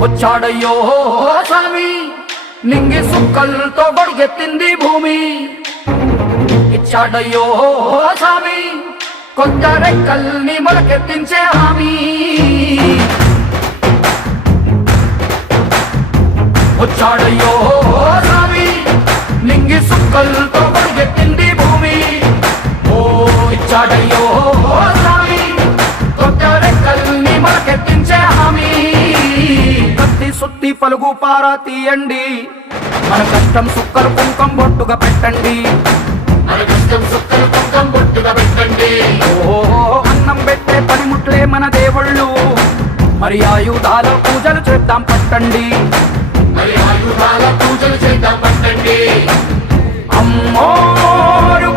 వచ్చాడయ్యో స్వామి నింగి సుక్కలతో గొడుగెత్తింది భూమి ఇచ్చాడయ్యో స్వామి కొత్త రెక్కల్ని మొలకెత్తించే హామీ వచ్చాడయ్యో స్వామి నింగి సుక్కలతో గొడుగెత్తింది భూమి ఓ ఇచ్చాడయ్యో స్వామి కొత్త రెక్కల్ని మొలకెత్తించే హామీ కత్తి సుత్తి పలుగు పారా తీయండి మన కష్టం సుక్కలు కుంకం బొట్టుగా పెట్టండి ఓ అన్నం పెట్టే పనిముట్లే మన దేవుళ్ళు మరి ఆయుధాల పూజలు చేద్దాం పట్టండి అమ్మోరు